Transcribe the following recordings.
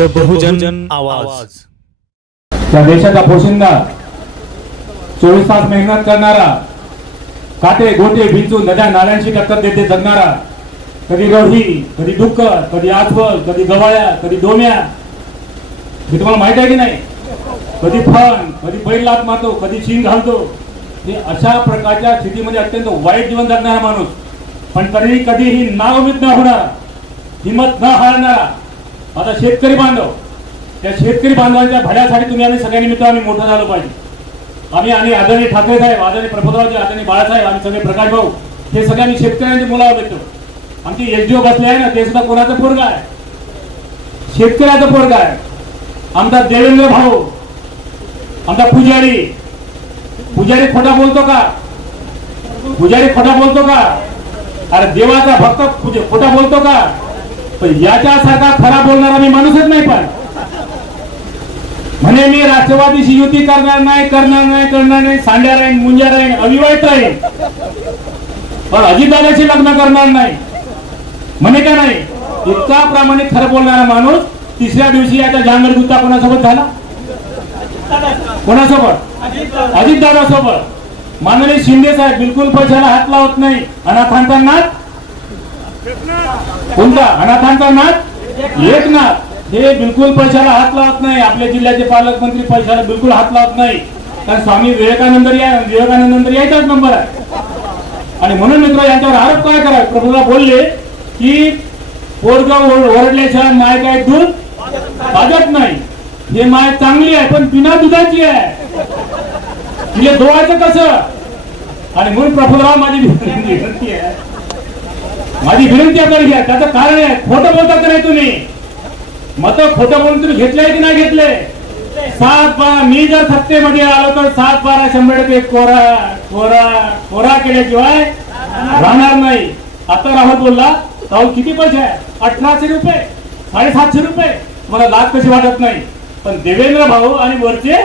बहुजन आवाज. त्या देशाचा पोशिंदा चोवीस तास मेहनत करणारा काटे गोटे भिंचून नद्या नाल्यांशी टक्कर देते जगणारा कधी गवही कधी डुक्कर कधी आजबल कधी गवाळ्या कधी डोम्या हे तुम्हाला माहीत आहे की नाही? कधी फण कधी बैल लात मारतो कधी शिंग घालतो. हे अशा प्रकारच्या स्थितीमध्ये अत्यंत वाईट जीवन जगणारा माणूस. पण तरीही कधीही नाउमीद न होणारा हिंमत न हारणारा आता शेतकरी बांधव त्या शेतकरी बांधवांच्या भड्यासाठी तुम्ही आम्ही सगळ्यांनी मित्र आम्ही मोठं झालं पाहिजे. आम्ही आणि आदरणीय ठाकरे साहेब आदरणीय प्रफुल्लरावजी आदरणीय बाळासाहेब आम्ही सगळे प्रकाश भाऊ हे सगळ्यांनी आम्ही शेतकऱ्यांची मुलावर देतो आमची एसडीओ बसले आहे ना ते सुद्धा कोणाचं पोरग आहे? शेतकऱ्याचा पोरग आहे. आमचा देवेंद्र भाऊ आमचा पुजारी. पुजारी खोटा बोलतो का? पुजारी खोटा बोलतो का? अरे देवाचा भक्त खोटा बोलतो का? पण याच्यासारखा खरा बोलणारा मी माणूसच नाही पण. म्हणे मी राष्ट्रवादीशी युती करणार नाही करणार नाही करणार नाही सांड्या राहीन मुंजा राहीन अविवाहित राहीन. पण अजितदादाशी लग्न करणार नाही. म्हणे का नाही? इतका प्रामाणिक खरं बोलणारा माणूस तिसऱ्या दिवशी याचा जांगड गुत्ता कोणासोबत झाला? कोणासोबत? अजितदादा सोबत माननीय शिंदे साहेब बिलकुल पैशाला हात लावत नाही. अनाथांचा नाथ कोणता अनाथांचा नाथ एकनाथ हे बिलकुल पैशाला हात लावत नाही. आपल्या जिल्ह्याचे पालकमंत्री पैशाला बिलकुल हात लावत नाही. कारण स्वामी विवेकानंद या विवेकानंद यायचाच नंबर आहे. आणि म्हणून मित्र यांच्यावर आरोप काय करा प्रभूला बोलले की पोरगाव ओरडल्याशिवाय माय काय दूध भाजत नाही. हे माय चांगली आहे पण बिना दुधाची आहे. तिला धुवायचं कसं? आणि म्हणून प्रभूराव माझी विनंती आहे. माझी विनंती आहे घ्या. त्याचं कारण आहे खोटं बोलता का नाही तुम्ही? मत खोटं बोलून तुम्ही घेतले की नाही घेतले सात बारा मी जर सत्तेमध्ये आलो तर सात बारा शंभर टक्के कोरा कोरा कोरा केल्याशिवाय राहणार नाही. आता राहत बोलला राहुल किती पैसे आहे? अठराशे रुपये. साडेसातशे रुपये. मला लाभ कशी वाटत नाही. पण देवेंद्र भाऊ आणि वरचे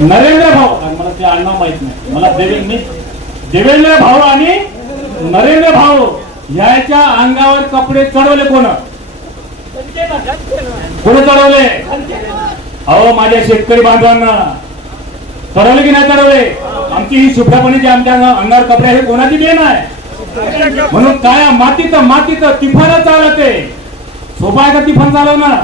नरेंद्र भाऊ. मला ते आडनाव माहीत नाही. मला देवेंद्र देवेंद्र भाऊ आणि नरेंद्र भाऊ याच्या अंगावर कपडे चढवले कोण? कोण चढवले? अहो माझ्या शेतकरी बांधवांना. चढवले की नाही चढवले? आमची ही शुभ्रपणे जी आमच्या अंगावर कपडे हे कोणाची देण आहे? म्हणून काय मातीत मातीत तिफानं चालते सोपा आहे का तिफान चालव ना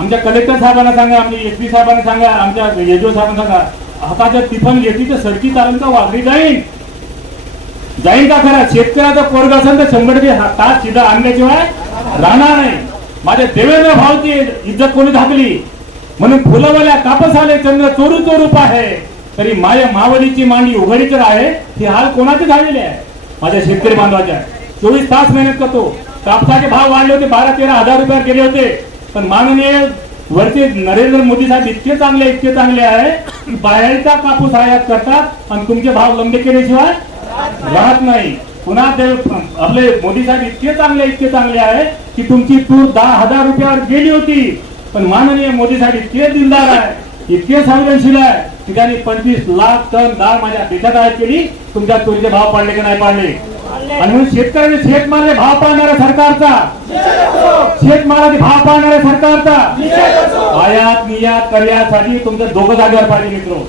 आमच्या कलेक्टर साहेबांना सांगा आमच्या एस पी साहेबांना सांगा आमच्या येजो साहेबांना सांगा. हाताच्या तिफान घेतली तर सरकी चालेल का वाघरी जाईल जाईल का खरा? शेतकऱ्याचा पोरग असेल तर शंभर टक्के तास आणल्याशिवाय राहणार नाही. माझ्या देवेंद्र भावची इज्जत कोणी धाकली म्हणून फुलवल्या कापस आले चंद्र चोरू चोरू आहे. तरी माझ्या मावलीची मांडी उघडीच आहे. ही हाल कोणाची झालेली आहे? माझ्या शेतकरी बांधवाच्या. चोवीस तास मेहनत करतो. कापसाचे भाव वाढले होते बारा तेरा हजार रुपये गेले होते. पण माननीय वरचे नरेंद्र मोदी साहेब इतके चांगले इतके चांगले आहे बाहेरचा कापूस आयात करतात आणि तुमचे भाव लंबे केल्याशिवाय राहत नाही. पुन्हा ते आपले मोदी साहेब इतके चांगले इतके चांगले आहे की तुमची तूर दहा हजार रुपयावर गेली होती. पण माननीय मोदी साहेब इतके दिलदार आहे इतके संवेदनशील आहे की त्यांनी पंचवीस लाख टन डाळ माझ्या देशात आयात केली. तुमच्या तुरीचे भाव पाडले की नाही पाडले? आणि म्हणून शेतकऱ्याने शेतमालाचे भाव पाहणाऱ्या सरकारचा. शेतमालाचे भाव पाहणाऱ्या सरकारचा. आयात निर्यात करण्यासाठी तुमच्या दोघं जागेवर पाहिजे मित्र.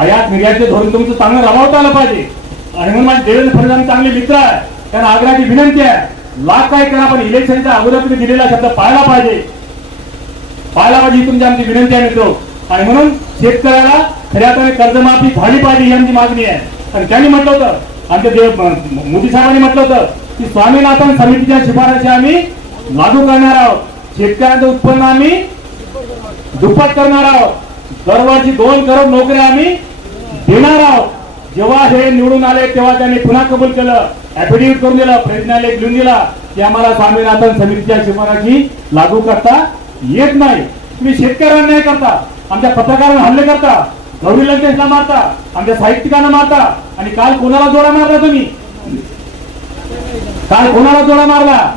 आयात निर्यातचे धोरण तुमचं चांगलं राबवता आलं पाहिजे. माझे देवेंद्र फडणवीस चांगले मित्र आहे. त्यांना आग्रहाची विनंती आहे. लाख काय करा पण इलेक्शनच्या अगोदर तुम्ही दिलेला शब्द पाळला पाहिजे. पाहायला पाहिजे तुमची आमची विनंती आहे मित्र. आणि म्हणून शेतकऱ्याला खऱ्या अर्थाने कर्जमाफी झाली पाहिजे ही आमची मागणी आहे. आणि त्यांनी म्हटलं होतं आमच्या देव मोदी साहेबांनी म्हटलं होतं की स्वामीनाथन समितीच्या शिफारशी आम्ही लागू करणार आहोत. शेतकऱ्यांचं उत्पन्न आम्ही दुप्पट करणार आहोत. दरवर्षी दोन करोड नोकऱ्या आम्ही देणार आहोत. जेव्हा हे निवडून आले तेव्हा त्यांनी पुन्हा कबूल केलं. ऍफिडेव्हिट करून दिलं प्रेरणालय लिहून दिला की आम्हाला स्वामीनाथन समितीच्या शिफारशी लागू करता येत नाही. तुम्ही शेतकऱ्यांना नाही करता. आमच्या पत्रकारांना हल्ले करता. गौरी लंकेशला मारता. आमच्या साहित्यिकांना मारता. आणि काल कोणाला जोडा मारला तुम्ही? काल कोणाला जोडा मारला?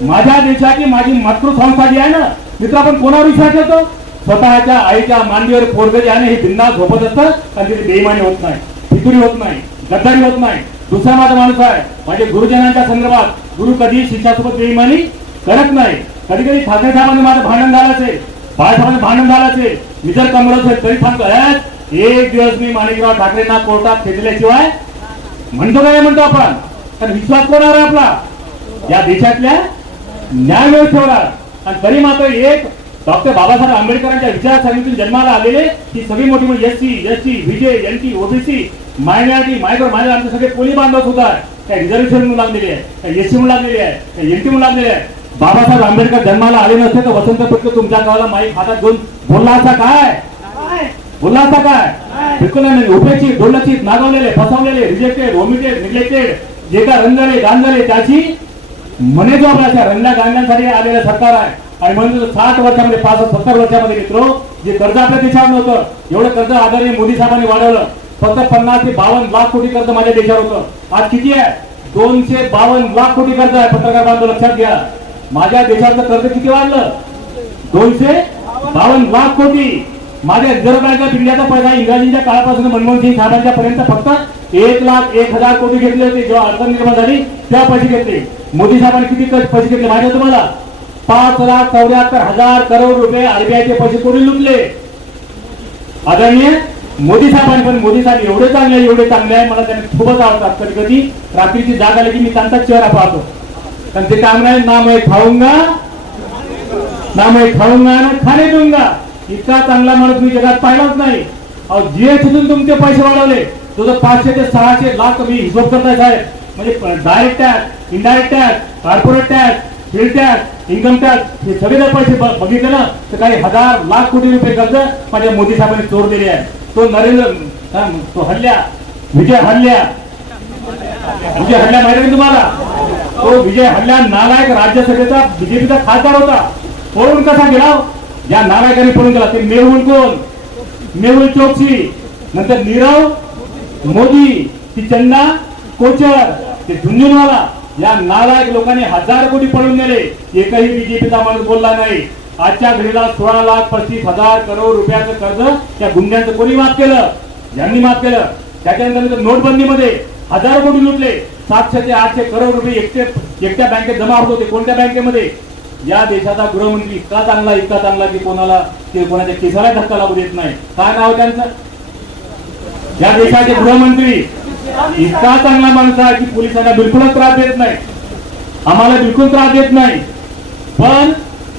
माझ्या देशाची माझी मातृसंस्था जी आहे ना मित्र आपण कोणावर विश्वास ठेवतो? स्वतःच्या आईच्या मांडीवर पोरग जे आहे ना हे बिंदा झोपत असतं. आणि तिथे बेईमानी होत नाही. फिकुरी होत नाही गद्दारी होत नाही. दुसरा माझा माणूस आहे. माझ्या गुरुजनांच्या संदर्भात गुरु कधी शिष्यासोबत बेईमानी करत नाही. कधी कधी ठाकरे साहेबांनी माझं भांडण झालं असेल बाळासाहेबांचं भांडण झालं असेल मी जर कमरत असेल तरी सांगतो एक दिवस मी माणिकराव ठाकरेंना कोर्टात खेचल्याशिवाय म्हणतो काय म्हणतो आपण? कारण विश्वास कोणावर आहे आपला? या देशातल्या न्यायव्यवस्थेवर आणि तरी मात्र एक डॉक्टर बाबासाहेब आंबेडकरांच्या विचारसरणीतून जन्माला आलेले ही सगळी मोठी मोठी S C S T V J N T OBC minority micro minor आमचे सगळे कोणी बांधव सुद्धा आहे काय रिझर्वेशन म्हणून लागलेली आहे काय एस सी म्हणून लागलेली आहे काय एन टी म्हणून लागलेली आहे बाबासाहेब आंबेडकर जन्माला आले नसते तर वसंत पटके तुमच्या गावाला माईक हातात घेऊन बोलला असा काय? बोलला असा काय? बिलकुल नाही उपेक्षित दुर्लक्षित नागवलेले फसवलेले रिजेक्टेड ओमिटेड निग्लेक्टेड जे काय रंगले गांजले त्याची जो आपल्या रंगल्या गांजांसाठी आलेलं सरकार आहे. आणि म्हणून साठ वर्षामध्ये पाच सत्तर वर्षामध्ये मित्र जे कर्ज आपल्या देशावर नव्हतं एवढं कर्ज आदरणीय मोदी साहेबांनी वाढवलं. फक्त पन्नास ते बावन्न लाख कोटी कर्ज माझ्या देशावर होतं. आज किती आहे? दोनशे बावन्न लाख कोटी कर्ज आहे. पत्रकार बांधव लक्षात घ्या. माझ्या देशाचं कर्ज किती वाढलं? दोनशे बावन्न लाख कोटी. माझ्या रिझर्व्ह बँक ऑफ इंडियाचा पैसा इंग्रजीच्या काळापासून मनमोहन सिंग साहेबांच्या पर्यंत फक्त एक लाख एक हजार कोटी घेतले होते. जेव्हा अडचण निर्माण झाली तेव्हा पैसे घेतले. मोदी साहेबांनी किती पैसे घेतले? माहिती तुम्हाला? पाच लाख चौऱ्याहत्तर हजार करोड रुपये आरबीआयचे पैसे कोणी लुटले? आदरणीय मोदी साहेबांनी पण मोदी साहेब एवढे चांगले एवढे चांगले आहे मला त्यांनी खूपच आवडतात. कधी कधी रात्रीची जाग आली की मी त्यांचा चेहरा पाहतो. त्यांचे काम नाही ना मैं खाऊंगा. ना मैं खाऊंगा ना खाणे दूंगा इतका चांगला माणूस मी जगात पाहिलाच नाही. अहो जीएसटीतून तुमचे पैसे वाढवले. तो जर पाचशे ते सहाशे लाख तुम्ही हिशोब करताय साहेब. म्हणजे direct tax indirect tax corporate tax field tax income tax हे सगळे पैसे बघितले ना तर काही हजार लाख कोटी रुपये कर्ज माझ्या मोदी साहेबांनी चोरलेले आहे तो नरेंद्र तो हल्ल्या विजय हल्ल्या. विजय हल्ल्या माहिती नाही तुम्हाला? तो विजय हल्ल्या नालायक राज्यसभेचा बीजेपीचा खासदार होता. पळून कसा गेला हो? या नालायकाने पळून गेला. ते मेहुल कोण? मेहुल चोक्सी नंतर नीरव मोदी ती चंदा कोचर ते झुंझुनवाला या नालायक लोकांनी हजार कोटी पळून नेले. एकही बीजेपीचा माणूस बोलला नाही. आजच्या घडीला सोळा लाख पस्तीस हजार करोड रुपयाचं कर्ज त्या गुंड्यांचं कोणी माफ केलं? यांनी माफ केलं. त्याच्यानंतर नोटबंदीमध्ये हजार कोटी लुटले. सातशे ते आठशे करोड रुपये एकटे एकट्या बँकेत जमा होत होते. कोणत्या बँकेमध्ये? या देशाचा गृहमंत्री इतका चांगला इतका चांगला की कोणाला ते कोणाच्या केसाला धक्का लागू देत नाही. काय नाव त्यांचं? या देशाचे गृहमंत्री इतका चांगला माणूस आहे की पोलिसांना बिलकुलच त्रास देत नाही. आम्हाला बिलकुल त्रास देत नाही. पण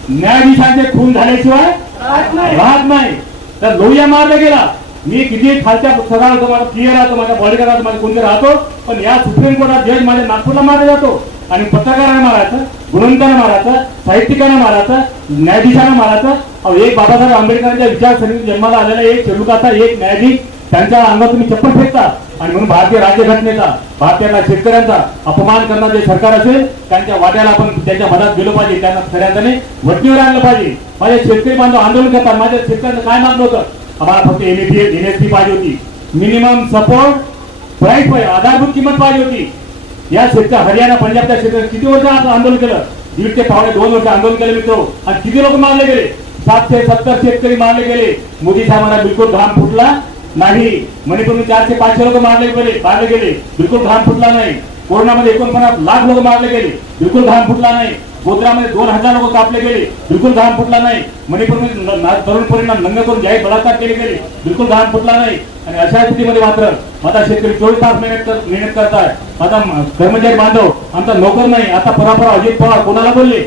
न्यायाधीशांचे खून झाल्याशिवाय राहत नाही. तर लोहिया मारला गेला. मी किती खालच्या सगळा माझा क्लिअर राहतो माझ्या बॉडीगार्ड माझ्या कोणते राहतो. पण या सुप्रीम कोर्टात जज माझ्या नागपूरला मारला जातो. आणि पत्रकारांना मारायचं गुणवंतांना मारायचं साहित्यिकांना मारायचं न्यायाधीशांना मारायचं. अहो एक बाबासाहेब आंबेडकरांच्या विचारसरणीत जन्माला आलेला एक चेडुकाचा एक न्यायाधीश त्यांच्या अंगात तुम्ही चप्पल फेकता. आणि म्हणून भारतीय राज्यघटनेचा भारतीय शेतकऱ्यांचा अपमान करणारं जे सरकार असेल त्यांच्या वाट्याला आपण त्यांच्या मनात गेलो पाहिजे त्यांना खऱ्या वटणीवर आणलं पाहिजे. माझ्या शेतकरी बांधव आंदोलन करतात माझ्या शेतकऱ्यांचं काय मागलं होतं? आम्हाला फक्त एनएपी एनएसपी पाहिजे होती. मिनिमम सपोर्ट प्राईस पाहिजे आधारभूत किंमत पाहिजे होती. या शेतकऱ्या हरियाणा पंजाबच्या शेतकऱ्या किती वर्ष आपण आंदोलन केलं? दीड ते पावणे दोन वर्ष आंदोलन केलं मित्र. आणि किती लोक मारले गेले? सातशे सत्तर शेतकरी मारले गेले. मोदी साहेबांना बिलकुल घाम फुटला. नाही मणिपूरमध्ये चारशे पाचशे लोक मारले गेले मारले गेले. बिलकुल घाम फुटला नाही. कोरोनामध्ये एकोणपन्नास लाख लोक मारले गेले. बिलकुल घाम फुटला नाही. गोध्रामध्ये दोन हजार लोक कापले गेले. बिलकुल घाम फुटला नाही. मणिपूरमध्ये तरुण पोरींना नंग करून जाहीर बलात्कार केले गेले. बिलकुल घाम फुटला नाही. आणि अशा स्थितीमध्ये मात्र माझा शेतकरी चोवीस तास मेहनत मेहनत करताय. माझा कर्मचारी बांधव आमचा नोकर नाही. आता परापरा अजित पवार कोणाला बोलले?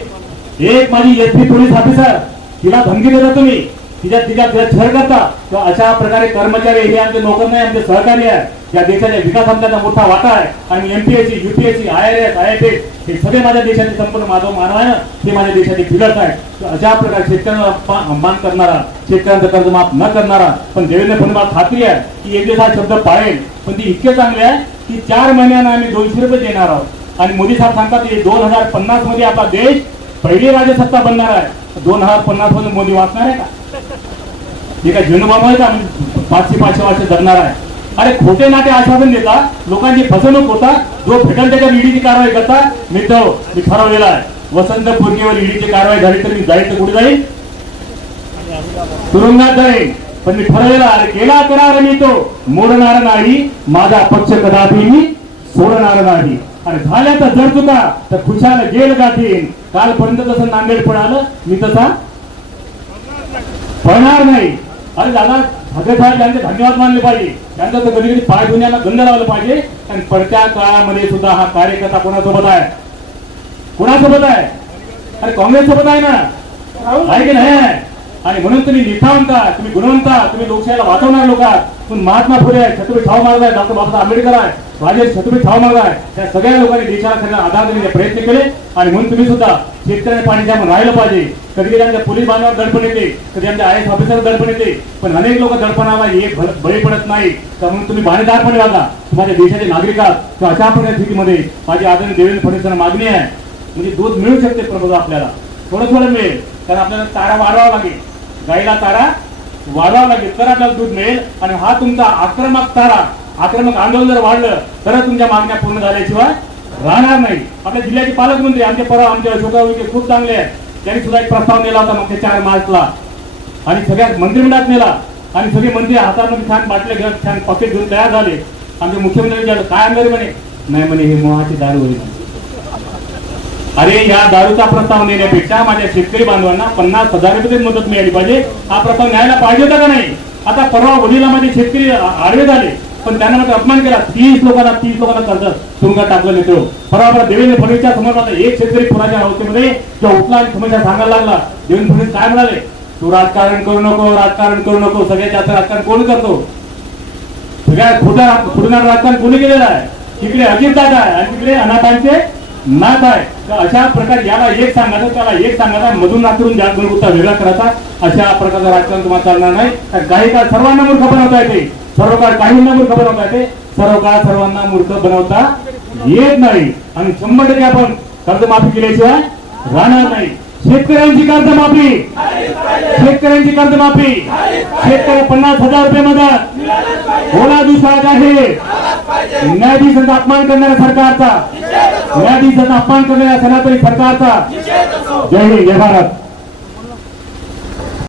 एक माझी एस पी पोलीस ऑफिसर तिला धमकी देता तुम्ही. तिच्या तिच्या तिच्या छळ करता. किंवा अशा प्रकारे कर्मचारी हे आमचे नोकर नाही आमचे सहकारी आहे. या देशाच्या विकास त्यांचा मोठा वाटा आहे. आणि MPSC UPSC I S I F S हे सगळे माझ्या देशाचे संपूर्ण माधव मानव आहे ना? ते माझ्या देशाचे फिलर्स आहे तर अशा प्रकारे शेतकऱ्यांना पा- मान करणारा शेतकऱ्यांचं कर्ज माफ न करणारा पण देवेंद्र फडणवीस खात्री आहे की एक दिवस हा शब्द पाळेल. पण ती इतके चांगले आहे की चार महिन्यानं आम्ही दोनशे रुपये देणार आहोत. आणि मोदी साहेब सांगतात की दोन हजार पन्नासमध्ये आपला देश पहिली राजसत्ता बनणार आहे. दोन हजार पन्नासमध्ये मोदी वाचणार आहे का? हे काय झेंडूबाबा का? पाचशे पाचशे वर्ष जगणार आहे. अरे खोटे नाटे आश्वासन देता लोकांची फसवणूक होता जो भेटल त्याच्या ईडीची कारवाई करता मी तो मी ठरवलेला आहे. वसंत पूर्णेवर ईडीची कारवाई झाली तर मी जाईल तर कुठे जाईल? तुरुंगात जाईल पण मी ठरवलेला अरे केला करार मी तो. मोडणार नाही माझा पक्ष कदापि मी सोडणार नाही. अरे झाल्या तर जर चुका तर खुशाल गेल गाठीन. कालपर्यंत जसं नांदेड पण आलं मी तसा पळणार नाही. अरे दादा ठाकरे साहेब यांचे धन्यवाद मानले पाहिजे. त्यांचं तर कधी कधी पाय धुण्याला गंध लावलं पाहिजे. कारण पडत्या काळामध्ये सुद्धा हा कार्यकर्ता कोणासोबत आहे? कोणासोबत आहे? अरे काँग्रेस सोबत आहे ना? आहे की नाही? आणि म्हणून तुम्ही निष्ठावंत तुम्ही गुणवंत तुम्ही लोकशाहीला वाचवणार लोक आहात. तुम्ही महात्मा फुले आहे छत्रपती शाहू महाराज आहे डॉक्टर बाबासाहेब आंबेडकर आहे राजेश छत्रपती शाहू महाराज आहे त्या सगळ्या लोकांनी देशाला खऱ्या आधार देण्याचे प्रयत्न केले. आणि म्हणून तुम्ही सुद्धा शेतकऱ्यांना पाणी जाम राहिलं पाहिजे. कधी कधी आमच्या पोलीस बांधवावर दडपण येते कधी आमच्या आय एस ऑफिसर दडपण येते. पण अनेक लोक दडपणाला एक बळी पडत नाही. तर म्हणून तुम्ही बाणेदारपणे वागा माझ्या देशाचे नागरिक आहात. तर अशा परिस्थितीमध्ये माझी आदरणीय देवेंद्र फडणवीसांना मागणी आहे. म्हणजे दूध मिळू शकते प्रभू आपल्याला. थोडं थोडं मिळेल. कारण आपल्याला तारा वाढवावा लागेल. गाईला तारा वाढवावा लागेल. तर आपल्याला दूध मिळेल आणि हा तुमचा आक्रमक तारा आक्रमक आंदोलन जर वाढलं तरच तुमच्या मागण्या पूर्ण झाल्याशिवाय राहणार नाही. आपल्या जिल्ह्याचे पालकमंत्री आमचे परवा आमचे अशोकराव खूप चांगले आहेत. त्यांनी सुद्धा एक प्रस्ताव नेला होता मागच्या चार मार्चला. आणि सगळ्या मंत्रिमंडळात नेला. आणि सगळे मंत्री हातामध्ये छान बाटले घेऊन छान पॉकेट घेऊन तयार झाले. आमचे मुख्यमंत्री विचारलं काय अंगारी म्हणे? नाही म्हणे हे मोहाची दारू होईल म्हणे. अरे या दारूचा प्रस्ताव नेण्यापेक्षा माझ्या शेतकरी बांधवांना पन्नास हजार रुपये मदत मिळाली पाहिजे. हा प्रस्ताव न्यायला पाहिजे होता का नाही? आता परवा वडीला माझे शेतकरी आडवे झाले. पण त्यांना मात्र अपमान केला. तीस लोकांना तीस लोकांना कर्ज तुरुंगात टाकलं नेतो परवा देवेंद्र फडणवीसच्या समोर आता एक शेतकरी पुराच्या अवस्थेमध्ये जेव्हा उठला आणि समस्या सांगायला लागला. देवेंद्र फडणवीस काय म्हणाले? तू राजकारण करू नको राजकारण करू नको. सगळ्यात जास्त राजकारण कोण करतो? सगळ्या खोटा फुटणार राजकारण कोणी केलेलं आहे? तिकडे अजित दादा आहे आणि तिकडे अनाथांचे नाथ आहे. अशा प्रकारे याला एक सांगायचं त्याला एक सांगायचा मधून नातरून जात गुणवत्ता वेगळा करायचा अशा प्रकारचं राजकारण तुम्हाला चालणार नाही. तर काही काळ सर्वांना मूर्ख बनवता येते. सर्व काळ काहींना मूर्ख बनवता येते. सर्व काळ सर्वांना मूर्ख बनवता येत नाही. आणि शंभर टक्के आपण कर्जमाफी केल्याशिवाय राहणार नाही. शेतकऱ्यांची कर्जमाफी. शेतकऱ्यांची कर्जमाफी. शेतकरी पन्नास हजार रुपये मदत. ओला दुष्काळ आहे. न्यायाधीशांचा अपमान करणाऱ्या सरकारचा. न्यायाधीशांचा अपमान करणाऱ्या सनातनी सरकारचा. जय हिंद जय भारत.